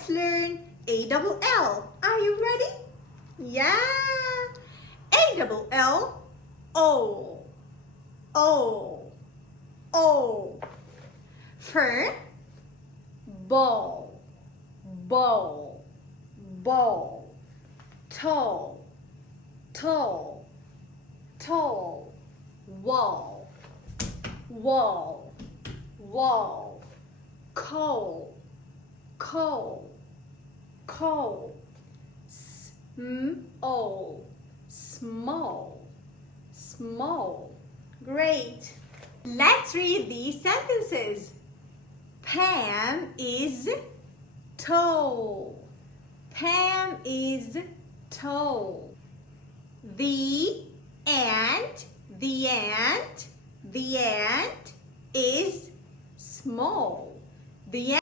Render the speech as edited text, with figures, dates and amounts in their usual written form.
Let's learn A double L. Are you ready? Yeah. A double L. O. O. O. Fern. Ball. Ball. Ball. Tall. Tall. Tall. Wall. Wall. Wall. Coal. Coal. Coal. Small. Small. Small. Great. Let's read these sentences. Pam is tall. Pam is tall. The ant is small. The